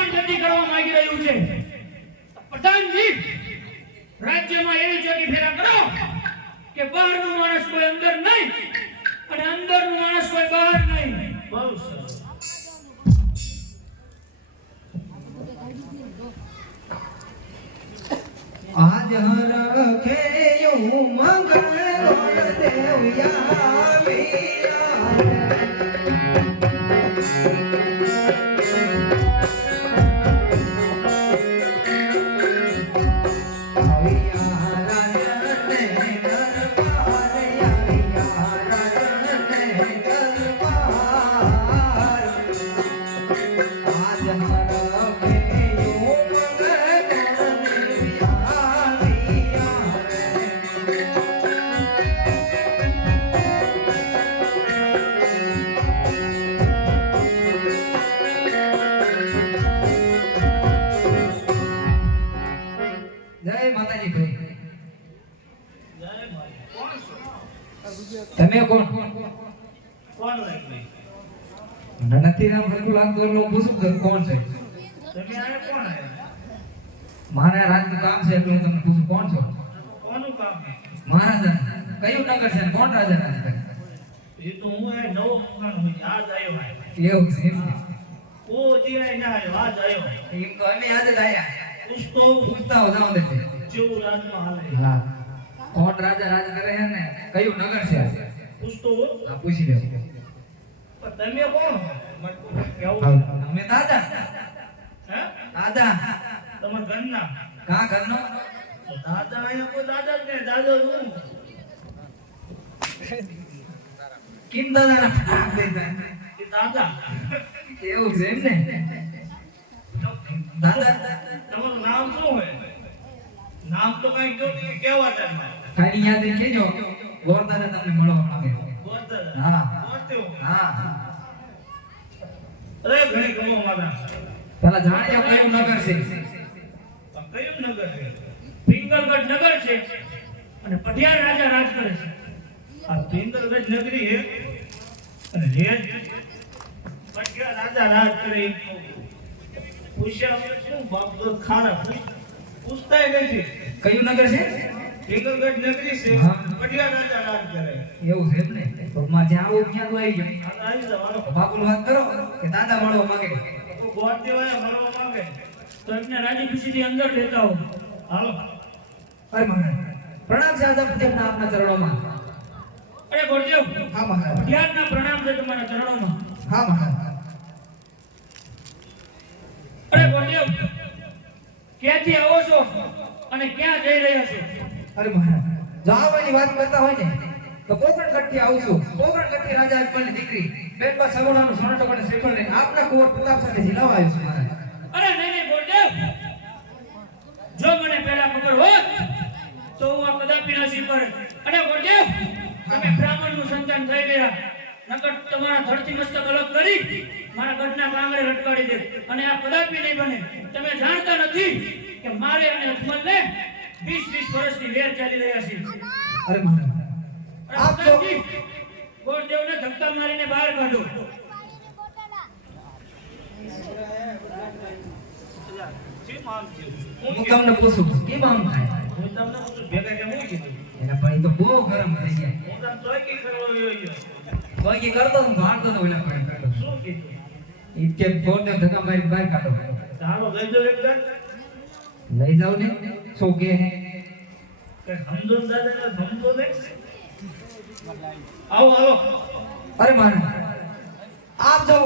પણ જતી કરવા માંગી રહ્યું છે પ્રધાનજી રાજ્યમાં એવી ચોકી ફેરા કરો કે બહારનો માણસ કોઈ અંદર નહીં અને અંદરનો માણસ કોઈ બહાર નહીં બહુ સરસ આજ હરખે યું મંગળ દેવયા તમે કોણ કોણ લાગે નથી નામ હરકું લાગતું એટલે હું પૂછું કે કોણ છે તમે આયા કોણ આયા મારા રાજનું કામ છે એટલે હું તમને પૂછું કોણ છો કોનું કામ છે મહારાજા કયું નગર છે અને કોણ રાજા રાજ કરે એ તો હું આ નવો મકાન હું આજ આવ્યો એવું છે ઓ જીવાય ના આવ્યો આજ આવ્યો એમ તો અમે આજે જ આયા પૂછતો પૂછતા હો જાઓ દે જેવું રાજમાં હાલે હા કોણ રાજા રાજ કરે છે ને કયું નગર છે પૂછતો હા પૂછી લે પણ તમે કોણ કેવું અમે દાદા હે દાદા તમારા ઘરના કા ઘરનો દાદા આયા કોઈ દાદા જ નહીં દાદા હું કિમ દાદા ના એ દાદા એવું છે એમ ને દાદા તમારું નામ શું હોય નામ તો કઈ જો નહીં કેવા ટાઈમ ખાલી યાદ કેજો ગોર દાદા તમને મળવા માંગે દાદા હા બોલતો હા અરે ઘણી ગમો મારા પેલા જાણ્યા કયું નગર છે કયું નગર છે પિંગલગઢ નગર છે અને પટિયાર રાજા રાજ કરે છે આ પિંગલગઢ નગરી છે અને રેજ પટિયા રાજા રાજ કરે પૂછ્યા શું બાપદો ખારા પૂછતાય નથી કયું નગર છે પિંગલગઢ નગરી છે હા. પટિયા રાજા રાજ કરે એવું છે એમ ને તો માં જ્યાં આવું ત્યાં તો આવી ગયો આવી જવાનો બાપુલ વાત કરો કે દાદા મળવા માંગે ગોળ દેવાય મળવા માંગે તો એમને રાજી ખુશીથી અંદર લેતા હો હાલો અરે મહારાજ પ્રણામ છે આદમ દેવના આપના ચરણોમાં અરે ગોરદેવ હા મહારાજ પટિયારના પ્રણામ છે તમારા ચરણોમાં હા મહારાજ અરે ગોરદેવ ક્યાંથી આવો છો અને ક્યાં જઈ રહ્યા છો અરે મહારાજ જાવાની વાત કરતા હોય ને તો પોકરણગઢથી આવું છું પોકરણગઢથી રાજા અજમલની દીકરી બેનબા સગુણાનું સોનાટકોને શ્રીફળને આપના કુંવર પ્રતાપ સાથે ઝીલાવા આવ્યું છું મહારાજ અરે નહીં ગોરદેવ જો મને પહેલા ખબર હોત તો હું આ કદાપી નસી પર અરે ગોરદેવ તમે બ્રાહ્મણનું સંતાન થઈ ગયા નકર તમારા ધરતી મસ્તક અલગ કરી મારા ગઢના કાંગરે લટકાડી દે અને આ કદાપી નહીં બને તમે જાણતા નથી કે મારે અને અજમલને 20 વર્ષની વેર ચાલી રહ્યા છે અરે મહારાજ આપ જો ગોરદેવને ધક્કા મારીને બહાર કાઢો કેમ આમ થયું હું તમને પૂછું કેમ આમ થાય હું તમને પૂછું ભેગા કેમ હું કીધું એના ભાઈ તો બહુ ગરમ થઈ ગયા હું તમને ચોકી કરવા ગયો કોઈ કે કરતો હું ભાણતો તો ઓલા પણ કરતો શું કીધું ઇતકે ફોનને ધક્કા મારી બહાર કાઢો ચાલો લઈ જાઓ એક જણ લઈ જાવ ને શું કે હે કે સમજો દાદાને સમજો ને આવો આવો અરે મહારાજ આપ જો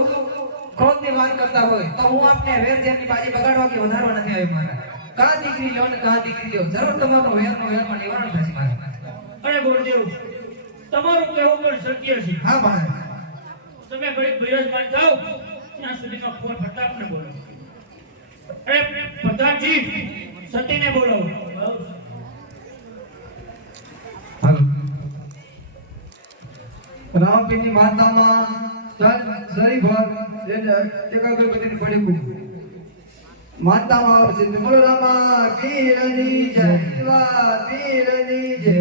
ક્રોધની વાત કરતા હોય તો હું આપને વેરજેરની બાજી બગાડવા કે વધારવા નથી આવ્યો મહારાજ કા દીકરી લ્યો ને કા દીકરી લ્યો જરૂર તમારો વેરમાં નિવારણ થશે મહારાજ અરે ગોરદેવ તમારું કહેવું પણ સત્ય છે હા મહારાજ તમે ઘડીક બિરાજમાન થાઓ ત્યાં સુધીમાં ફોન પ્રતાપને બોલો અરે પ્રધાનજી સતીને બોલાવો હાલો રામપીની માતામાં શરીફર જેને એકાગ્રપતિની પડી માતામાં આવશે બોલો રામા પીરની જય શિવા પીરની જય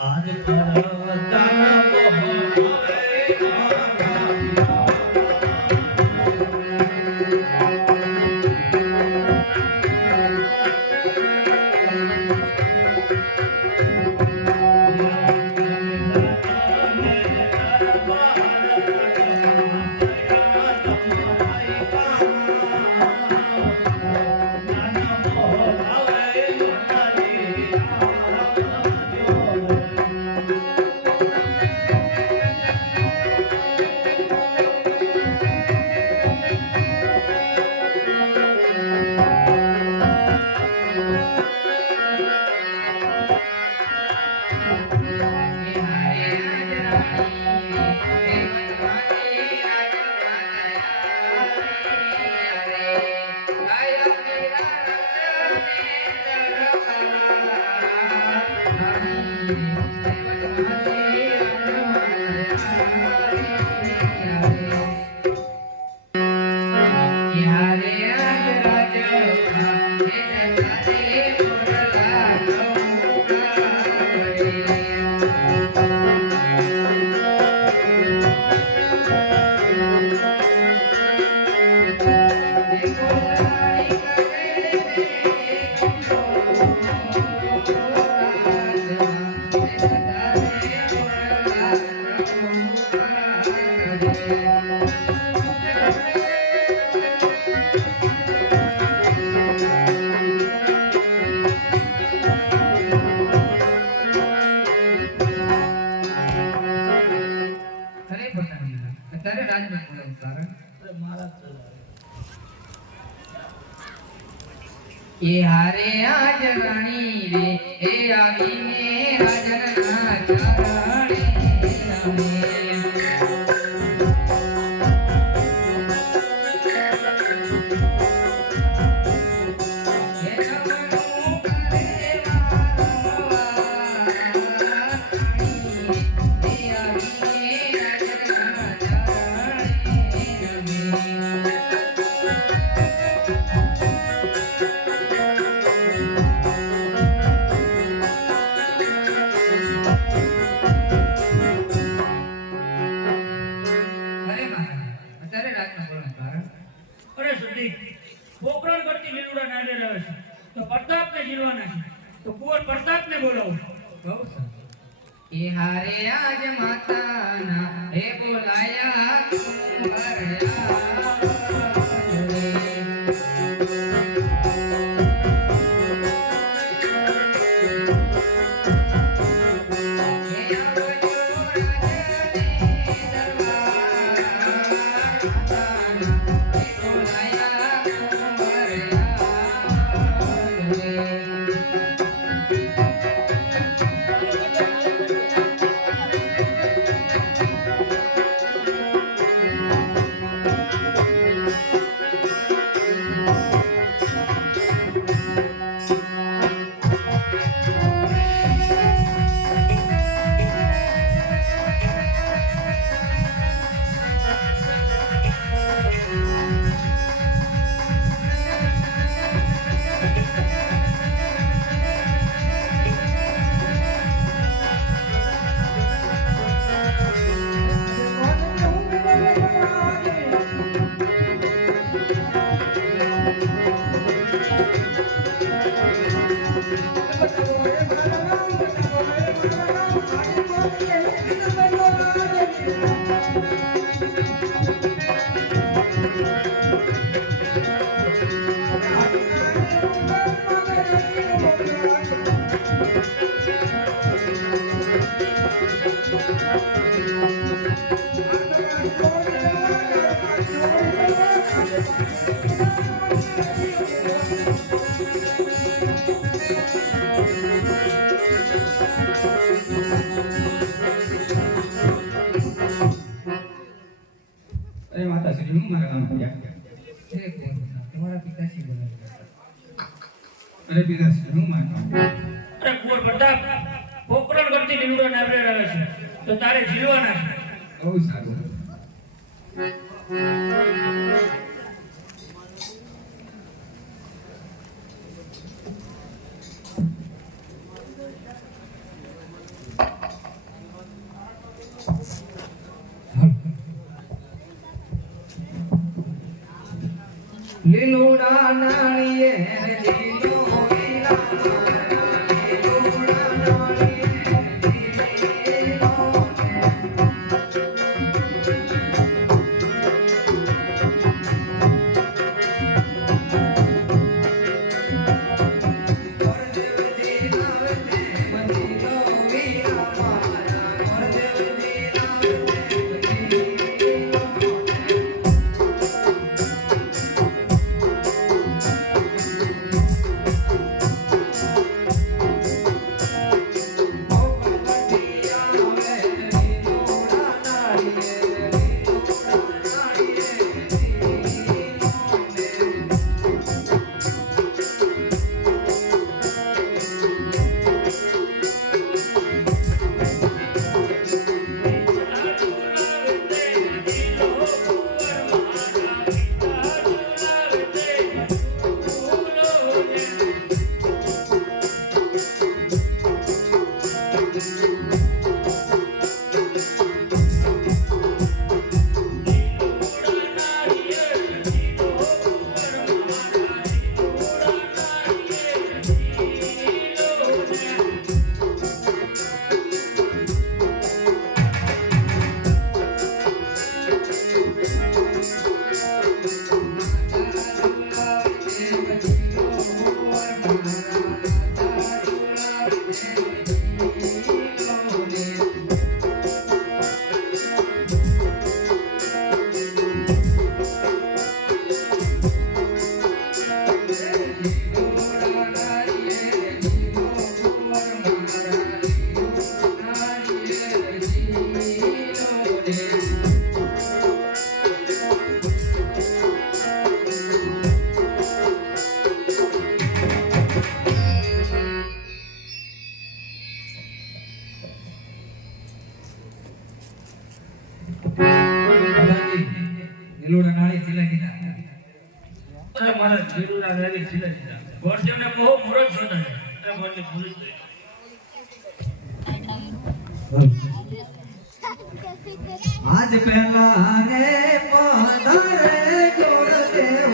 આજ તારા અત્યારે રાજમાં બોલાવું કારણ અરે મારા જ એ હારે આજ રાણી રે એ આવીને રાજના ચારણે રમે અરે સુધીર પોકરણ કરતી લીલુડા નાડે રહે છે તો પ્રતાપને જીલવાના છે તો કુંવર પ્રતાપને બોલાવો એ હારે આજ માતાના હે બોલાયા અરે માતાશ્રી હું મારા ગામ ગયા તમારા પિતાશ્રી બોલાવે અરે પિતાશ્રી હું મારા ગામ અરે કુંવર પ્રતાપ પોકરણ કરતી લીલુડા નાડે રહે છે તો તારે જીલવાના છે બહુ સારું લીલુડા નાળીએ જીલો વીરા લીલુડા નાળીએ જીલો મારા જીરુના લાગી સીધા સીધા ગોરદેવને કહો મુરત જોતા જાય. અરે બોલી ભૂલી જ ગઈ. આજ પહેલા રે પધારે ગોરદેવ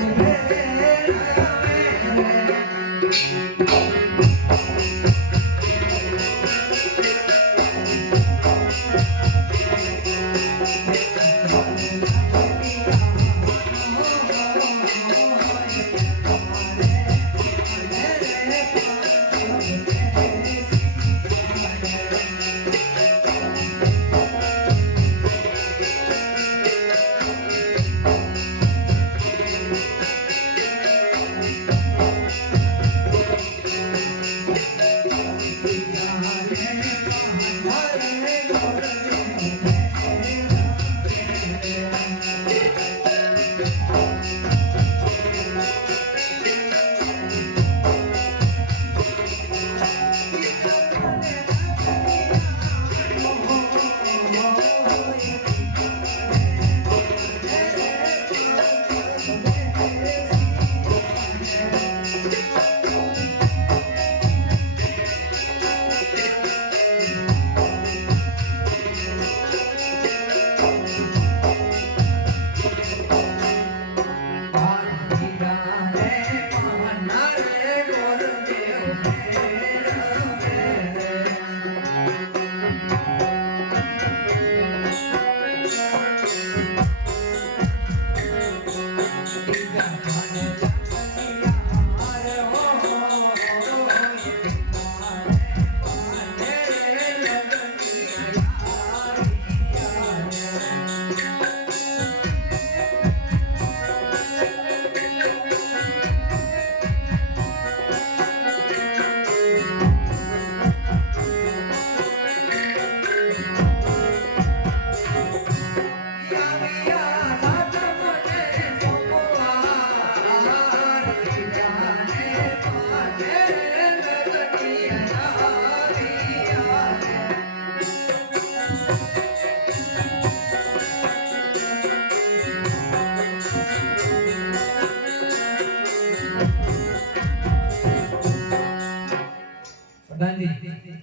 પ્રધાનજી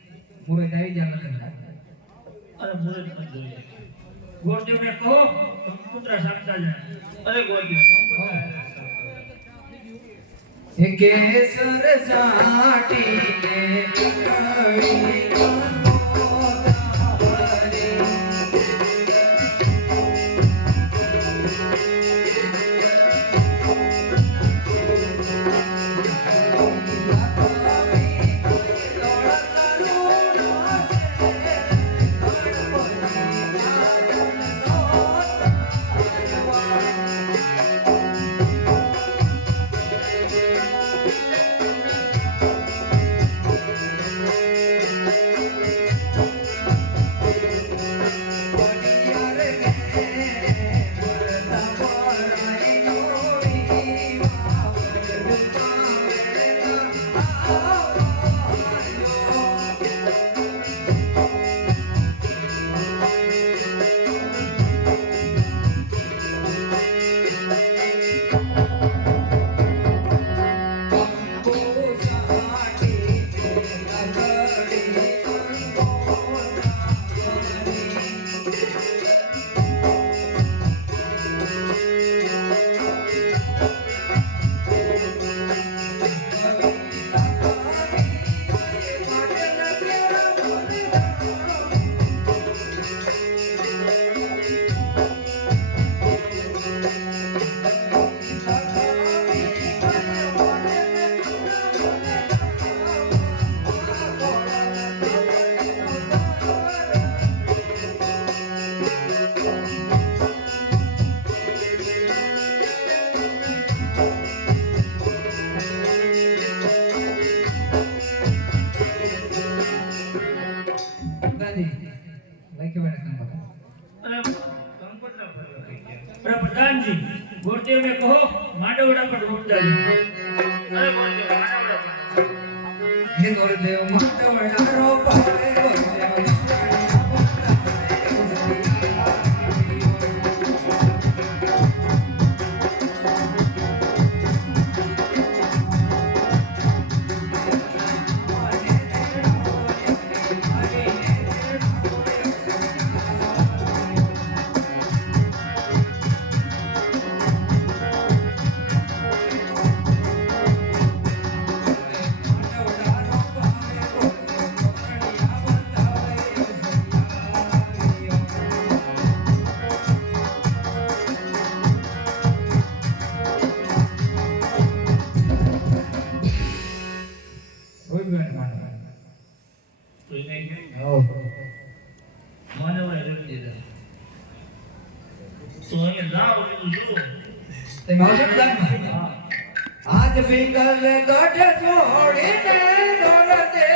મુરત આવી જા લગન. અરે મુરત ન જોઈએ. ગોરદેવને કહો કંકોત્રા સાંભળતા જાય. અરે ગોરદેવ હે કેસર સાટીને પકડી પ્રધાનજી ગોરદેવને કહો માંડવડા પર રોકતા જાય. અરે ગોરદેવ માનવડા પર. હે ગોરદેવ માંડવડા રોપાવે ગોરદેવ તો અમે જાવ એવું છું. તે આવશો ને જાનમાં? હા. આજ ભીંગલ ગઢ છોડીને દોડતે